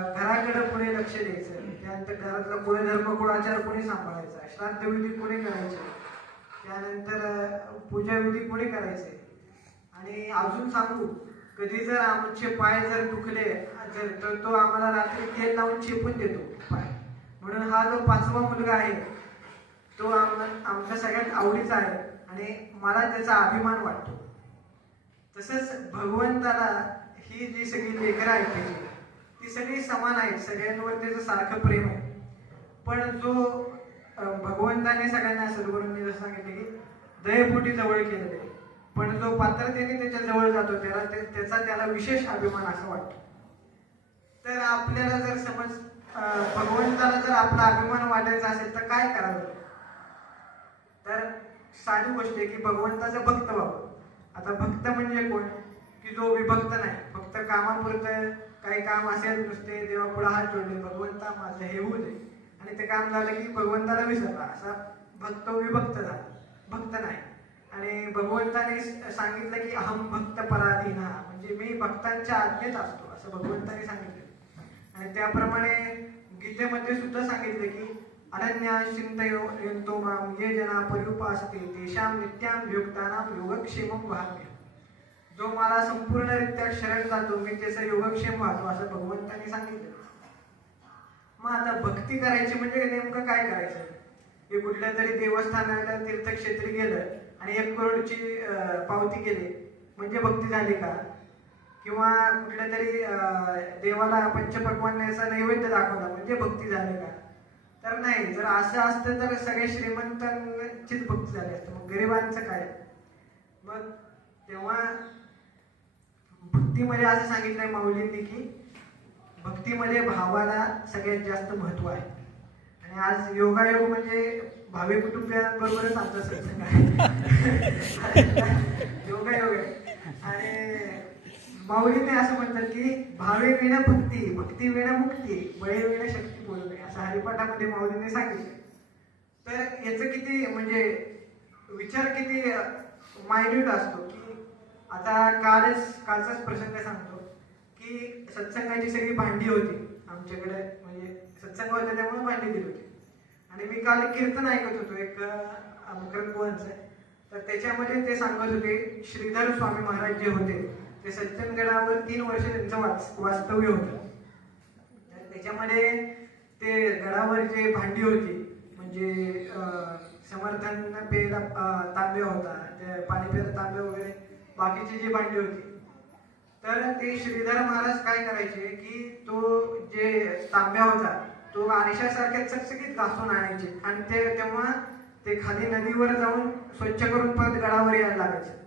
घराकडे पुढे लक्ष द्यायचं. त्यानंतर घरातलं पुढे धर्म कुळाचार कोणी सांभाळायचा? श्राद्धविधी कोणी करायचे? त्यानंतर पूजाविधी कोणी करायचे? आणि अजून सांगू कधी जर आमचे पाय जर दुखले जर तर तो आम्हाला रात्री तेल लावून चेपून देतो पाय. म्हणून हा जो पाचवा मुलगा आहे तो आम- आमच्या सगळ्यात आवडीचा आहे आणि मला त्याचा अभिमान वाटतो. तसंच भगवंताला ही जी सगळी लेकरं आहेत त्याची ती सगळी समान आहेत. सगळ्यांवर त्याचं सारखं प्रेम आहे. पण जो भगवंताने सगळ्यांना सद्गुरूंनी जसं सांगितलं की दयपोटी जवळ केलेलं आहे. पण जो पात्रतेने त्याच्याजवळ जातो त्याला ते- त्याचा त्याला विशेष अभिमान असं वाटतं. तर आपल्याला जर समज भगवंताला जर आपला अभिमान वाटायचा असेल तर काय करावं? तर साधी गोष्ट आहे की भगवंताचं भक्त व्हावं. आता भक्त म्हणजे कोण? की जो विभक्त नाही. फक्त कामापुरतं काही काम असेल नुसते देवा पुढे हात जोडले भगवंता माझं हे होऊ दे. आणि ते काम झालं की भगवंताला विसरला असा भक्त विभक्त झाला. भक्त नाही. आणि भगवंताने सांगितलं की अहम भक्त पराधीना. म्हणजे मी भक्तांच्या आज्ञेत असतो असं भगवंताने सांगितलं. आणि त्याप्रमाणे गीतेमध्ये सुद्धा सांगितलं की अनन्या चिंतयंतो माम ये जना पर्युपासते तेषां नित्याम योगदानाम योगक्षेमं वहाम्य जो मला संपूर्णरित्या शरण जातो मी त्याचा योगक्षेम वाहतो असं भगवंतांनी सांगितलं. मग आता भक्ती करायची म्हणजे नेमकं काय करायचं? हे कुठल्या तरी देवस्थानाला तीर्थक्षेत्री गेलं आणि एक करोडची पावती केली म्हणजे भक्ती झाली का? किंवा कुठल्या तरी देवाला पंचपक्वान्याचा नैवेद्य दाखवला म्हणजे भक्ती झाली का? तर नाही जर असं असतं तर सगळे श्रीमंतांचीच भक्ती झाली असते. मग गरिबांचं काय? मग तेव्हा भक्तीमध्ये असं सांगितलंय माऊलींनी की भक्तीमध्ये भावाला सगळ्यात जास्त महत्त्व आहे. आणि आज योगायोग म्हणजे भावी कुटुंबियांबरोबरच आमचा सत्संग आहे योगायोग आहे. आणि माऊलीने असं म्हणतात की भावे विना भक्ती भक्ती विण मुक्ती बळे विना शक्ती बोलणे. असं हरिपाठामध्ये माऊलीने सांगितलं तर याचं किती म्हणजे विचार किती मायन्यूट असतो की आता कालच कालचाच प्रसंग सांगतो की सत्संगाची सगळी भांडी होती. आमच्याकडे म्हणजे सत्संग होता त्यामुळे भांडी दिली होती. आणि मी काल कीर्तन ऐकत होतो एक मकरंदुवांचं तर त्याच्यामध्ये ते सांगत होते श्रीधर स्वामी महाराज जे होते ते सज्जनगडावर तीन वर्ष त्यांचं वाच वास्तव्य होतं. तर त्याच्यामध्ये ते गडावर जे भांडी होती म्हणजे समर्थन समर्थांना तांबे होता ते पाणी पेला तांबे वगैरे बाकीची जी भांडे होती. तर ते श्रीधर महाराज काय करायचे की तो जे तांब्या होता तो आरशासारख्या चकचकीत घासून आणायचे. आणि ते तेव्हा ते खाली नदीवर जाऊन स्वच्छ करून परत गडावर यायला लागायचे.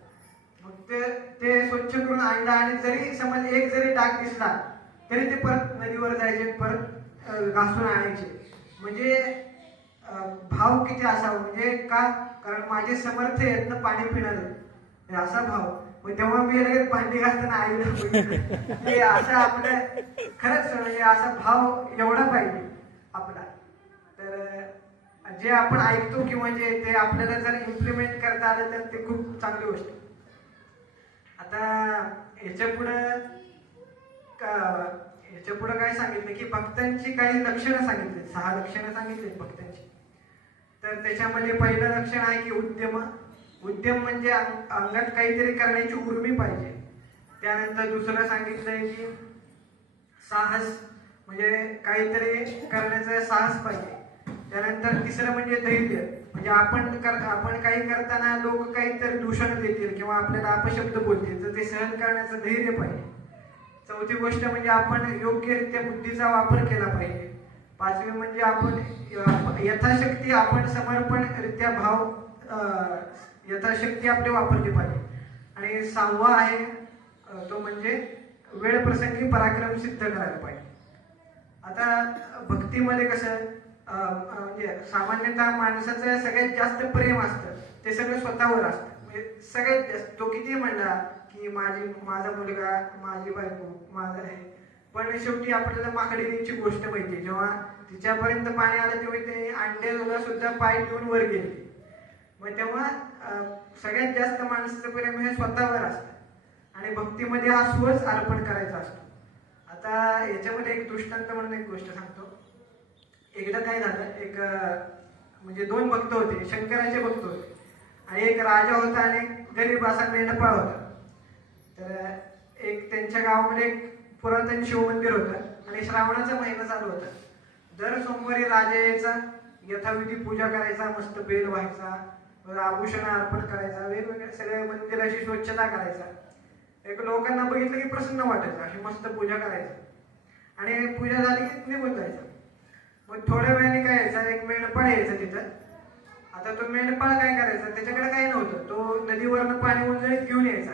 मग ते ते स्वच्छ करून आणलं आणि जरी समज एक जरी डाग दिसला तरी ते परत नदीवर जायचे परत घासून आणायचे. म्हणजे भाव किती असावा? म्हणजे का? कारण माझे समर्थ आहेत पाणी पिणार. असा भाव. मग तेव्हा मी लगेच भांडी घालताना आईला बघितलं. ते असं आपलं खरंच म्हणजे असा भाव एवढा पाहिजे आपला. तर जे आपण ऐकतो किंवा जे ते आपल्याला जर इम्प्लिमेंट करता आलं तर ते खूप चांगली गोष्ट आता ह्याच्या पुढं याच्या पुढं काय सांगितलं की भक्तांची काही लक्षणं सांगितली. सहा लक्षणं सांगितली भक्तांची. तर त्याच्यामध्ये पहिलं लक्षण आहे की उद्यम. उद्यम म्हणजे अंगात काहीतरी करण्याची उर्मी पाहिजे. त्यानंतर दुसरं सांगितलंय की साहस म्हणजे काहीतरी करण्याचं साहस पाहिजे. त्यानंतर तिसरं म्हणजे धैर्य. म्हणजे आपण कर आपण काही करताना लोक काहीतरी दूषण देतील किंवा आपल्याला अपशब्द बोलतील तर ते सहन करण्याचं धैर्य पाहिजे. चौथी गोष्ट म्हणजे आपण योग्यरित्या बुद्धीचा वापर केला पाहिजे. पाचवी म्हणजे आपण यथाशक्ती आपण समर्पणरित्या भाव यथाशक्ती आपली वापरली पाहिजे. आणि सहावा आहे तो म्हणजे वेळ प्रसंगी पराक्रम सिद्ध करायला पाहिजे. आता भक्तीमध्ये कसं म्हणजे सामान्यतः माणसाचं सगळ्यात जास्त प्रेम असतं ते सगळं स्वतःवर असतं. म्हणजे सगळ्यात जास्त तो किती म्हणला की माझी माझा मुलगा माझी बायको माझा हे. पण शेवटी आपल्याला माकडीची गोष्ट माहिती जेव्हा तिच्यापर्यंत पाणी आलं तेव्हा ते अंडे सुद्धा पाय ठेवून वर गेले. तेव्हा सगळ्यात जास्त माणसाचं प्रेम हे स्वतःवर असतं. आणि भक्तीमध्ये हा स्वच अर्पण करायचा असतो. आता याच्यामध्ये एक दृष्टांत म्हणून एक गोष्ट सांगतो. एकदा काय झालं एक म्हणजे दोन भक्त होते शंकराचे भक्त होते. आणि एक राजा होता आणि एक गरीब असा मेंढपाळ होता. तर एक त्यांच्या गावामध्ये एक पुरातन शिवमंदिर होतं आणि श्रावणाचा महिना चालू होता. दर सोमवारी राजा यायचा यथाविधी पूजा करायचा मस्त बेल व्हायचा म्हणजे आभूषण अर्पण करायचा वेगवेगळ्या सगळ्या मंदिराची स्वच्छता करायचा. एक लोकांना बघितलं की प्रसन्न वाटायचं अशी मस्त पूजा करायचं. आणि पूजा झाली की निघून जायचं. मग थोड्या वेळाने काय यायचा एक मेंढपाळ यायचा तिथं. आता तो मेंढपाळ काय करायचा त्याच्याकडे काही नव्हतं. तो नदीवरनं पाणी उंजळीत घेऊन यायचा.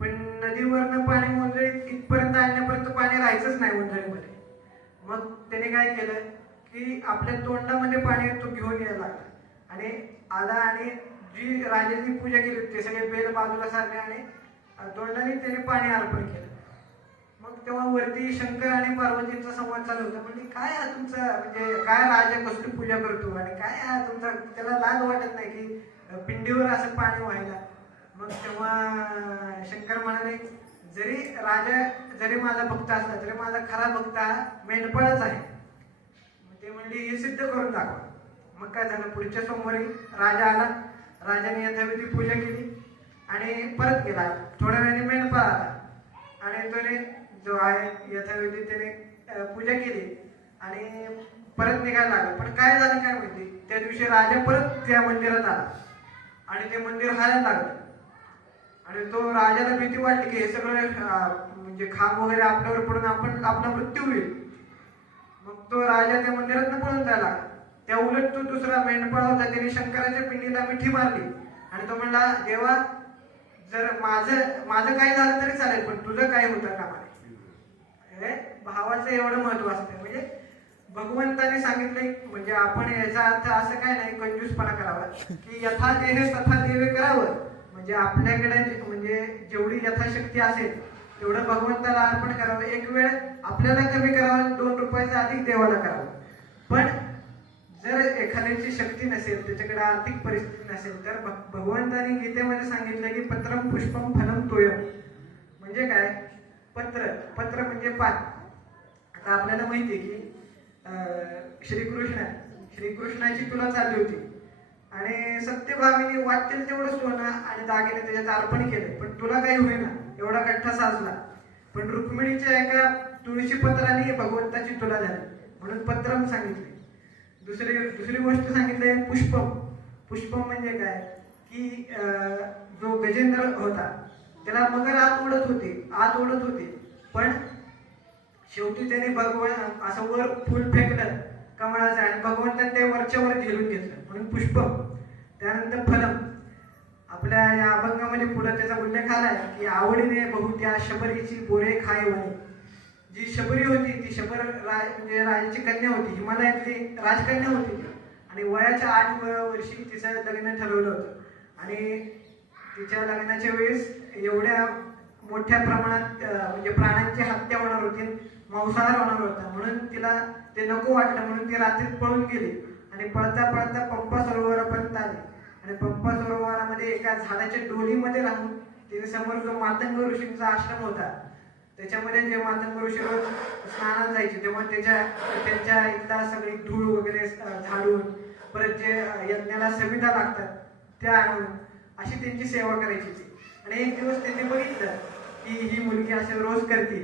पण नदीवरनं पाणी उंजळीत इथपर्यंत आणण्यापर्यंत पाणी राहायचंच नाही उंजळीमध्ये मग त्याने काय केलं की आपल्या तोंडामध्ये पाणी तो घेऊन यायला लागला. आणि आला आणि जी राजांनी पूजा केली होती ते सगळे बेल बाजूला सारले आणि तोंडाने त्याने पाणी अर्पण केलं. मग तेव्हा वरती शंकर आणि पार्वतींचा संवाद चालू होता. म्हणजे काय हा तुमचा म्हणजे काय राजा कसली पूजा करतो आणि काय हा तुमचा त्याला लाज वाटत नाही की पिंडीवर असं पाणी व्हायला. मग तेव्हा शंकर म्हणाले जरी राजा जरी माझा भक्त असला तरी माझा खरा भक्त हा मेंढपळच आहे. ते म्हणले हे सिद्ध करून दाखवा. मग काय झालं? पुढच्या सोमवारी राजा आला. राजाने यथाविधी पूजा केली आणि परत गेला. थोड्या वेळाने मेंढपाळ आला. आणि त्याने जो आहे यथाविधी त्याने पूजा केली आणि परत निघायला लागला. पण काय झालं काय माहिती? त्या दिवशी राजा परत त्या मंदिरात आला. आणि ते मंदिर हारायला लागलं. आणि तो राजाला भीती वाटली की हे सगळं म्हणजे खांब वगैरे आपल्यावर पडून आपण आपला मृत्यू होईल. मग तो राजा त्या मंदिरात पळून जायला लागला. त्या उलट तो दुसरा मेंढपाळ होता त्याने शंकराच्या पिंडीला मिठी मारली. आणि तो म्हणला देवा जर माझं माझं काय झालं तरी चालेल पण तुझं काय होतं का हे भावाचं एवढं महत्त्व असतं. म्हणजे भगवंताने सांगितलंय म्हणजे आपण याचा अर्थ असं काय नाही कंजूसपणा करावा की यथा देह तथा देवे करावं. म्हणजे आपल्याकडे म्हणजे जेवढी यथाशक्ती असेल तेवढं भगवंताला अर्पण करावं. एक वेळ आपल्याला कमी करावं दोन रुपयाचं अधिक देवाला करावं. करण्याची शक्ती नसेल त्याच्याकडे आर्थिक परिस्थिती नसेल तर भगवंताने गीतेमध्ये सांगितलं की पत्रम पुष्पम फलम तोयम. म्हणजे काय? पत्र. पत्र म्हणजे पान. आता आपल्याला माहिती आहे की श्रीकृष्ण श्रीकृष्णाची तुला चालली होती. आणि सत्यभामीने वाटेल तेवढं सोनं आणि दागिने त्याच्यात अर्पण केले. पण तुला काही होईना. एवढा कठ्ठा साजला. पण रुक्मिणीच्या एका तुळशी पत्राने भगवंताची तुला झाली. म्हणून पत्रम सांगितले. दुसरी दुसरी गोष्ट सांगितली आहे पुष्पम. पुष्पम म्हणजे काय? की जो गजेंद्र होता त्याला मगर आत ओढत होते आत ओढत होते. पण शेवटी त्याने भगवान असं वर फुल फेकलं कमळाचं आणि भगवंताने ते वरच्या वर झेलून घेतलं. म्हणून पुष्पम. त्यानंतर फलम. आपल्या या अभंगामध्ये पुढं त्याचा उल्लेख आलाय की आवडीने बहु त्या शबरीची बोरे खाय वणी जी शबरी होती ती शबर राज म्हणजे राजाची कन्या होती हिमालयातली राजकन्या होती आणि वयाच्या आठ वर्षी तिचं लग्न ठरवलं होतं. आणि तिच्या लग्नाच्या वेळेस एवढ्या मोठ्या प्रमाणात म्हणजे प्राण्यांची हत्या होणार होती मांसाहार होणार होता. म्हणून तिला ते नको वाटलं म्हणून ती रात्रीत पळून गेली. आणि पळता पळता पंपा सरोवरापर्यंत आली. आणि पंपा सरोवरामध्ये एका झाडाच्या डोलीमध्ये राहून तिने समोर जो मातंग ऋषींचा आश्रम होता त्याच्यामध्ये जे मातंग ऋषी रोज स्नानाला जायचे तेव्हा त्याच्या त्यांच्या इथला सगळी धूळ वगैरे झाडून परत जे यज्ञाला सविता लागतात त्या आणून अशी त्यांची सेवा करायची ती आणि एक दिवस त्यांनी बघितलं की ही मुलगी असे रोज करते.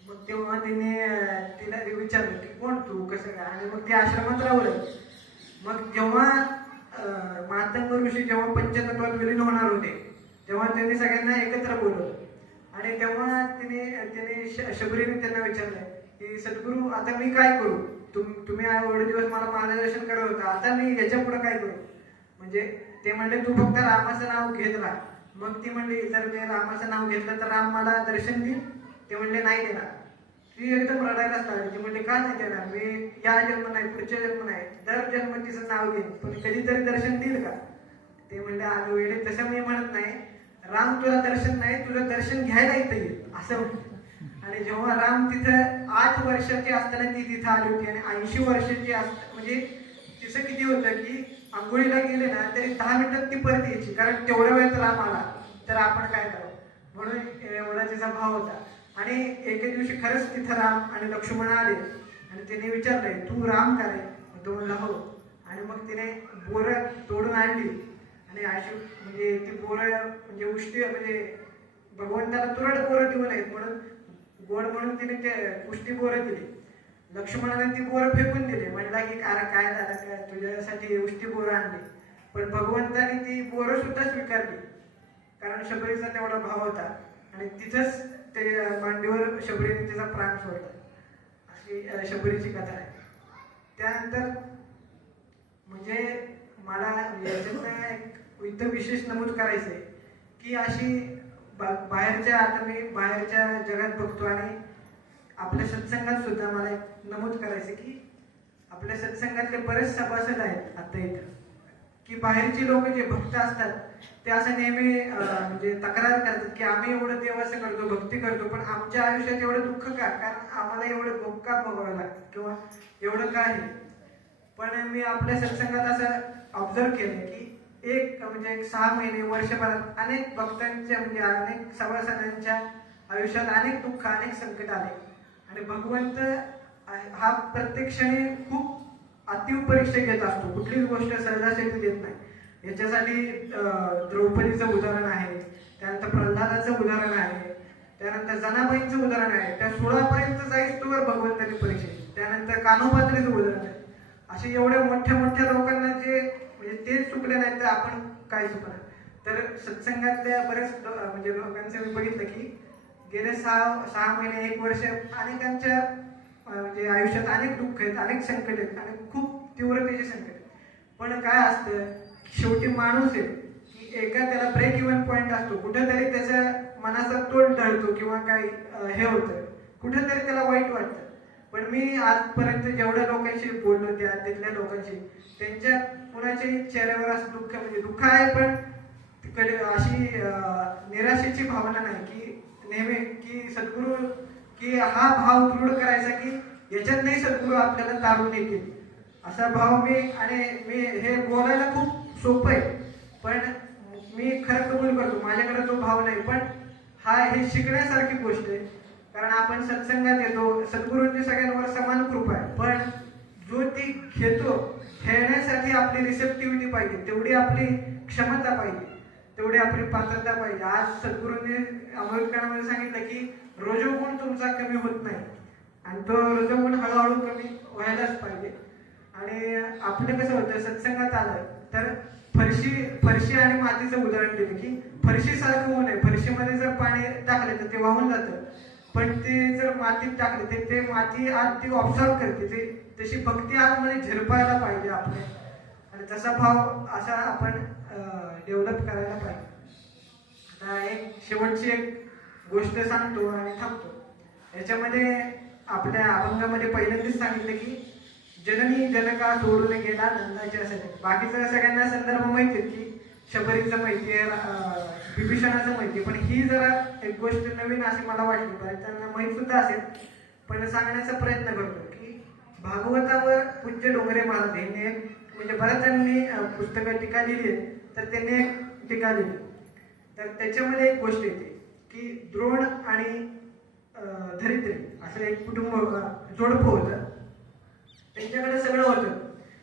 मग तेव्हा तिने तिला विचारलं की कोण तू? कसं काय? आणि मग ते आश्रमात राहलं मग जेव्हा अं, मातंग ऋषी जेव्हा पंचतत्वात विलीन होणार होते तेव्हा त्यांनी सगळ्यांना एकत्र बोलवलं. आणि तेव्हा तिने तिने श- शबरीने त्यांना विचारलं की सद्गुरू आता मी काय करू? तुम तुम्ही एवढे दिवस मला मार्गदर्शन करत होता आता मी याच्यापुढे काय करू? म्हणजे ते म्हणले तू फक्त रामाचं नाव घेत राहा. मग ती म्हणली जर मी रामाचं नाव घेतलं तर राम मला दर्शन देईल. ते म्हणले नाही देणार. ती एकदम रडायला लागली. ती म्हणली का नाही देणार? मी या जन्म नाही पुढच्या जन्म नाही दर जन्म तिचं नाव घेईन. पण कधीतरी दर्शन देईल का? ते म्हणले आज वेळे तसं मी म्हणत नाही. राम तुला दर्शन नाही तुला दर्शन घ्यायला इथं येईल असं आणि जेव्हा राम तिथं आठ वर्षाची असताना ती तिथं आली होती आणि ऐंशी वर्षाची असत म्हणजे तिचं किती होतं की आंघोळीला गेले ना तरी दहा मिनिटात ती परत यायची कारण तेवढ्या वेळेत राम आला. तर आपण काय करावं? म्हणून एवढा तिचा भाव होता. आणि एके दिवशी खरंच तिथं राम आणि लक्ष्मण आले. आणि तिने विचारलंय तू राम काय तो म्हणला हो. आणि मग तिने बोरं तोडून आणली. आणि अशी म्हणजे ती पोरं म्हणजे उष्टी म्हणजे भगवंताला तुरट पोरं देऊ नयेत म्हणून गोड म्हणून तिने ते उष्टी पोरं दिली. लक्ष्मणाने ती पोरं फेकून दिली. म्हणला की अरे काय झालं? काय? तुझ्यासाठी उष्टी पोरं आणली. पण भगवंताने ती पोरं सुद्धा स्वीकारली. कारण शबरीचा तेवढा भाव होता. आणि तिथंच ते मांडीवर शबरीने तिचा प्राण सोडला. अशी शबरीची कथा आहे. त्यानंतर म्हणजे मला याच्यातनं एक इथं विशेष नमूद करायचं आहे की अशी बा- बाहेरच्या आता मी बाहेरच्या जगात बघतो आणि आपल्या सत्संगात सुद्धा मला एक नमूद करायचं की आपल्या सत्संगातले बरेच सभासद आहेत आता इथं. की बाहेरचे लोक जे भक्त असतात ते असं नेहमी म्हणजे तक्रार करतात की आम्ही एवढं देवाचं करतो भक्ती करतो पण आमच्या आयुष्यात एवढं दुःख का? कारण आम्हाला एवढं भोग का भोगावं लागतं किंवा एवढं काय पण मी आपल्या सत्संगात असं ऑब्झर्व केलं की एक म्हणजे एक सहा महिने वर्षभरात अनेक भक्तांच्या म्हणजे अनेक सभासदांच्या आयुष्यात अनेक दुःख अनेक संकट आले. आणि भगवंत हा प्रत्येक क्षणी खूप अतिव परीक्षा घेत असतो. कुठलीच गोष्ट सहजासहजी देत नाही. याच्यासाठी द्रौपदीचं उदाहरण आहे त्यानंतर प्रल्हादाचं उदाहरण आहे त्यानंतर जनाबाईंचं उदाहरण आहे. त्या सोळापर्यंत जाईस तोवर भगवंताची परीक्षा त्यानंतर कानोपात्रीचं उदाहरण आहे. असे एवढ्या मोठ्या मोठ्या लोकांना जे म्हणजे ते चुकले नाही तर आपण काय चुकणार तर सत्संगातल्या बरेच म्हणजे लोकांचं मी बघितलं की गेले सहा सहा महिने एक वर्ष अनेकांच्या म्हणजे आयुष्यात अनेक दुःख आहेत अनेक संकट आहेत आणि खूप तीव्रतेचे संकट आहेत. पण काय असतं शेवटी माणूस आहे की एका त्याला ब्रेक इव्हन पॉईंट असतो. कुठेतरी त्याच्या मनाचा तोल ढळतो किंवा काही हे होतं. कुठेतरी त्याला वाईट वाटतं. पण मी आजपर्यंत जेवढ्या लोकांशी बोललो त्या तिथल्या लोकांशी त्यांच्या कुणाच्याही चेहऱ्यावर असं दुःख म्हणजे दुःख आहे पण तिकडे अशी निराशेची भावना नाही की नेहमी की सद्गुरू की हा भाव दृढ करायचा की याच्यात नाही सद्गुरू आपल्याला तारून येतील असा भाव मी आणि मी हे बोलायला खूप सोपं आहे पण मी खरं कबूल करतो माझ्याकडे तो भाव नाही पण हा हे शिकण्यासारखी गोष्ट आहे. कारण आपण सत्संगात येतो सद्गुरूंची सगळ्यांवर समान कृपा आहे. पण जो ती घेतो खेळण्यासाठी आपली रिसेप्टिव्हिटी पाहिजे. तेवढी आपली क्षमता पाहिजे. तेवढी आपली पात्रता पाहिजे. आज सद्गुरूंनी आंबेडकरांमध्ये सांगितलं की रजोगुण तुमचा कमी होत नाही. आणि तो रजोगुण हळूहळू कमी व्हायलाच पाहिजे. आणि आपलं कसं होतं सत्संगात आलं तर फरशी फरशी आणि मातीचं उदाहरण दिलं की फरशीसारखं होऊ नये फरशीमध्ये जर पाणी टाकलं तर ते वाहून जातं. पण ते जर मातीत टाकलं ते ते माती आत ती ऑब्झर्व करते. ते तशी भक्ती आतमध्ये झिरपायला पाहिजे आपण. आणि तसा भाव असा आपण डेव्हलप करायला पाहिजे. आता एक शेवटची एक गोष्ट सांगतो आणि थांबतो. याच्यामध्ये आपल्या अभंगामध्ये पहिल्यांदाच सांगितलं की जननी जनका सोडून गेला नंदाच्या सगळ्या बाकीचं सगळ्यांना संदर्भ माहिती की शबरीचं माहिती आहे विभीषणाचं माहिती आहे पण ही जरा एक गोष्ट नवीन अशी मला वाटली त्यांना माहीत सुद्धा असेल. पण सांगण्याचा प्रयत्न करतो की भागवतावर पूज्य डोंगरे महाराज यांनी एक म्हणजे बऱ्याच जणांनी पुस्तकं टीका लिहिली आहेत तर त्यांनी एक टीका लिहिली. तर त्याच्यामध्ये एक गोष्ट येते की द्रोण आणि धरित्री असं एक कुटुंब जोडपं होतं. त्यांच्याकडे सगळं होतं.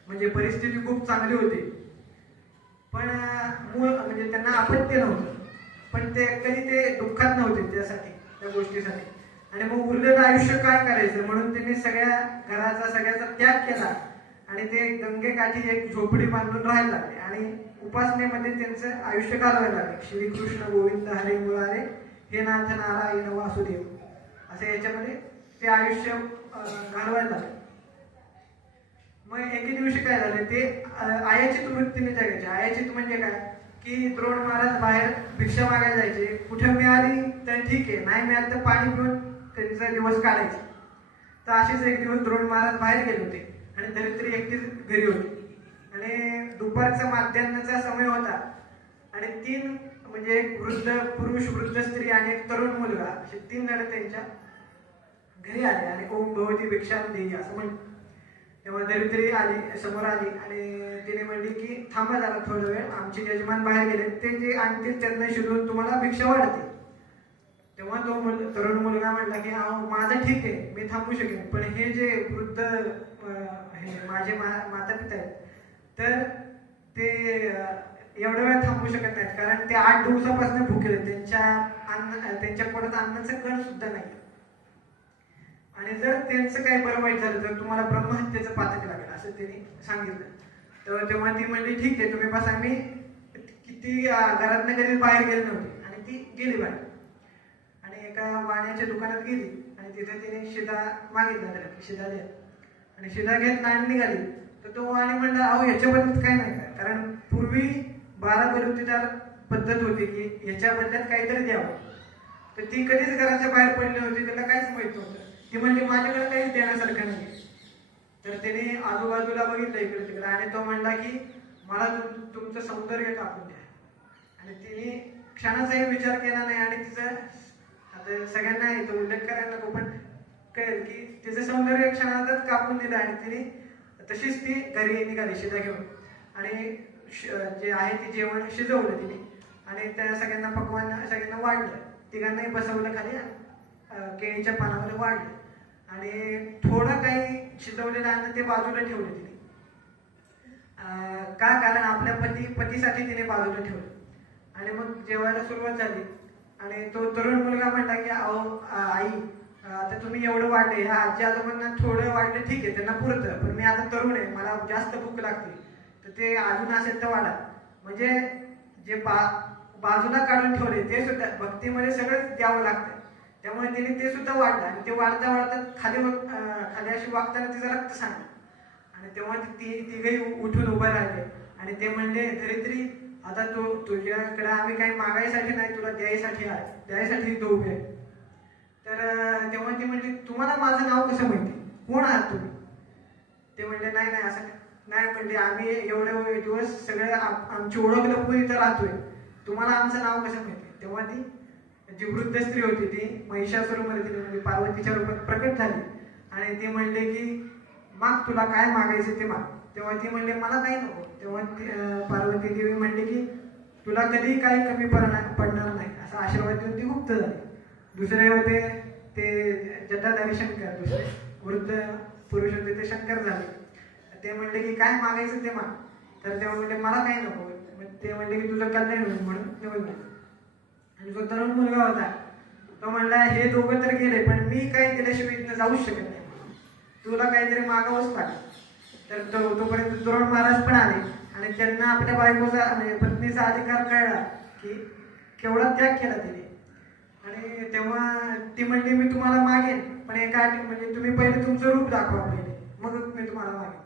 म्हणजे परिस्थिती खूप चांगली होती. पण मूळ म्हणजे त्यांना अपत्य नव्हतं. पण ते कधी ते दुःखात नव्हते त्यासाठी त्या गोष्टीसाठी. आणि मग उरलेलं आयुष्य काय करायचं? म्हणून त्यांनी सगळ्या घराचा सगळ्याचा त्याग केला. आणि ते गंगेकाठी एक झोपडी बांधून राहायला लागले. आणि उपासनेमध्ये त्यांचं आयुष्य घालवायला लागले. श्रीकृष्ण गोविंद हरे मुरारे हे नाथ नारायण वासुदेव. असं याच्यामध्ये ते आयुष्य घालवायला लागले. मग एके दिवशी काय झालं ते आयाचित वृत्तीने जगायचे म्हणजे आयाचित म्हणजे काय? की द्रोण महाराज बाहेर भिक्षा मागायला जायचे. कुठे मिळाली तर ठीक आहे. नाही मिळाली तर पाणी पिऊन त्यांचा दिवस काढायचे. तर असेच एक दिवस द्रोण महाराज बाहेर गेले होते आणि धरित्री एकटीच घरी होती. आणि दुपारचा माध्यान्हाचा समय होता. आणि तीन म्हणजे एक वृद्ध पुरुष वृद्ध स्त्री आणि एक तरुण मुलगा असे तीन जण त्यांच्या घरी आले आणि ओम भवती भिक्षा देई असं म्हण तेव्हा धरित्री आली समोर आली आणि तिने म्हणली की थांबा जरा थोडा वेळ आमचे यजमान बाहेर गेले. ते जे आणतील त्यांना शिजवून तुम्हाला भिक्षा वाढते. तेव्हा तो मुल- तरुण मुलगा म्हटला की अहो माझं ठीक आहे मी थांबू शकेन. पण हे जे वृद्ध हे माझे माता पिता आहेत तर ते एवढं एवढा वेळ थांबू शकत नाहीत. कारण ते आठ दिवसापासून भुकेले त्यांच्या अन्न त्यांच्या पोटात अन्नाचं कण सुद्धा नाही. आणि जर त्यांचं काही बरं वाईट झालं तर तुम्हाला ब्रह्महत्येचं पातक लागेल असं त्यांनी सांगितलं तर तेव्हा ती म्हणली ठीक आहे तुम्ही बसा. मी किती घरातनं कधी बाहेर गेली नव्हती आणि ती गेली बाहेर. आणि एका वाण्याच्या दुकानात गेली आणि तिथे तिने शिदा मागितला त्याला की शिदा द्या. आणि शिदा घेत नाही निघाली. तर तो वाणी म्हणला अहो याच्याबद्दल काय नाही का? कारण पूर्वी बारा बलुतेदार पद्धत होती की याच्या बदल्यात काहीतरी द्यावं. तर ती कधीच घराच्या बाहेर पडली होती त्याला काहीच माहीत नव्हतं. ती म्हणले माझ्याकडे काहीच देण्यासारखं नाही. तर त्याने आजूबाजूला बघितलं इकडे तिकडे आणि तो म्हणला की मला तुम तुमचं सौंदर्य कापून द्या. आणि तिने क्षणाचाही विचार केला नाही आणि तिचं आता सगळ्यांना येतो उल्लेख करायला नको पण कळेल की तिचं सौंदर्य क्षणातच कापून दिलं आणि तिने तशीच ती घरी निघाली शिदा घेऊन. आणि श- जे आहे ते जेवण शिजवलं तिने. आणि त्या सगळ्यांना पकवान सगळ्यांना वाढलं. तिघांनाही बसवलं खाली केळीच्या पानावर वाढलं. आणि थोडं काही शिजवलेलं अन्न ते बाजूला ठेवलं तिने. का? कारण आपल्या पती पतीसाठी तिने बाजूला ठेवलं. आणि मग जेवायला सुरुवात झाली. आणि तो तरुण मुलगा म्हणला की अहो आई आता तुम्ही एवढं वाढले ह्या आजी आजोबांना थोडं वाढलं ठीक आहे त्यांना पुरतं पण मी आता तरुण आहे मला जास्त भूक लागते. तर ते अजून असेल तर वाढा. म्हणजे जे बा बाजूला काढून ठेवले ते सुद्धा भक्तीमध्ये सगळंच द्यावं लागतं त्यामुळे तिने ते सुद्धा वाढलं. आणि ते वाढता वाढता खाली खाली अशी वागताना तिचं रक्त सांगलं आणि तेव्हा ती तिघही उठून उभे राहिले. आणि ते म्हणले धरित्री आता तू तुझ्याकडे आम्ही काही मागायसाठी नाही तुला द्यायसाठी आहे. द्यायसाठी तो उभे तर तेव्हा ते म्हणते तुम्हाला माझं नाव कसं माहिती? कोण आहात तुम्ही? ते म्हणले नाही नाही असं नाही म्हणले. आम्ही एवढे दिवस सगळे आम- आमची ओळख लपून इथं राहतोय. तुम्हाला आमचं नाव कसं माहिती? तेव्हा ती जी वृद्ध स्त्री होती ती महिषासुरमध्ये म्हणजे पार्वतीच्या रूपात प्रकट झाली. आणि ती म्हणले की माग तुला काय मागायचं ते माग. तेव्हा ती म्हणले मला काही नको. तेव्हा ती, पार्वती देवी म्हणली की तुला कधी काही कमी पडणार पडणार नाही. असा आशीर्वाद देऊन ती गुप्त झाली. दुसरे होते ते जटाधारी शंकर दुसरे वृद्ध पुरुष होते ते शंकर झाले. ते म्हणले की काय मागायचं ते माग. तर तेव्हा म्हणले मला काही नको. मग ते म्हणले की तुझं कल्याण होईल. म्हणून तेव्हा आणि जो तरुण मुलगा होता. तो म्हणला हे दोघं तर गेले पण मी काही त्याच्याशिवाय इथनं जाऊच शकत नाही. तुला काहीतरी मागावंच लागेल. तर तो तोपर्यंत तरुण महाराज पण आले आणि त्यांना आपल्या बायकोचा म्हणजे पत्नीचा अधिकार कळला की केवढा त्याग केला तिने. आणि तेव्हा ती म्हणली मी तुम्हाला मागेन पण एका म्हणजे तुम्ही पहिले तुमचं रूप दाखवा पहिले मग मी तुम्हाला मागेन.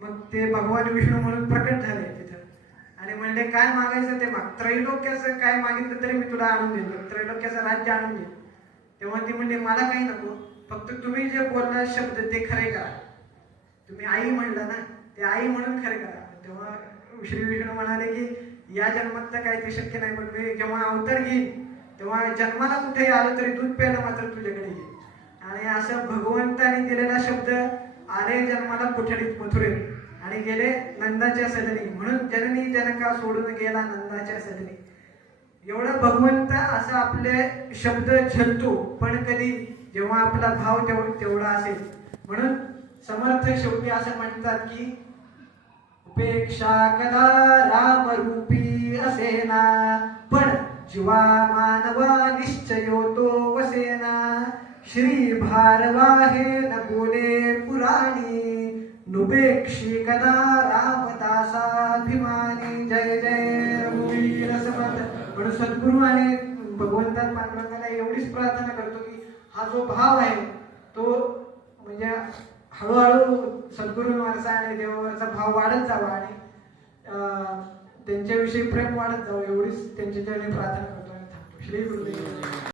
मग ते भगवान विष्णू म्हणून प्रकट झाले तिथं. आणि म्हणले काय मागायचं ते माग. त्रैलोक्याचं काय मागितलं तरी मी तुला आणून देतो त्रैलोक्याचं राज्य आणून देईन. तेव्हा ती म्हणले मला काही नको. फक्त तुम्ही जे बोलला शब्द ते खरे करा. तुम्ही आई म्हणला ना ते आई म्हणून खरे करा. तेव्हा श्री विष्णू म्हणाले की या जन्मात तर काही ते शक्य नाही पण मी जेव्हा अवतर घेईन तेव्हा जन्माला कुठेही आलं तरी दूध प्यायला मात्र तुझ्याकडे येईल आणि असं भगवंताने दिलेला शब्द आले जन्माला कुठडीत मथुरेत. आणि गेले नंदाच्या सदनी. म्हणून जननी जनका सोडून गेला नंदाच्या सदनी. एवढं भगवंत असं आपले शब्द झलतो पण कधी जेव्हा आपला भाव तेव- तेवढा असेल. म्हणून समर्थ शेवटी असं म्हणतात की उपेक्षा कदा राम रूपी असेना पण जीवा मानवा निश्चयो तो वसेना. श्री भारवाहे न बोले पुराणी नुपेक्षी कदा रामदासाभिमानी जय जय रघुवीर समर्थ म्हणून सद्गुरू आणि भगवंतात पांडुरंगाला एवढीच प्रार्थना करतो की हा जो भाव आहे तो म्हणजे हळूहळू सद्गुरूंवरचा आणि देवावरचा भाव वाढत जावा आणि त्यांच्याविषयी प्रेम वाढत जावं एवढीच त्यांच्या प्रार्थना करतो आणि थांबतो. श्री गुरुदेव.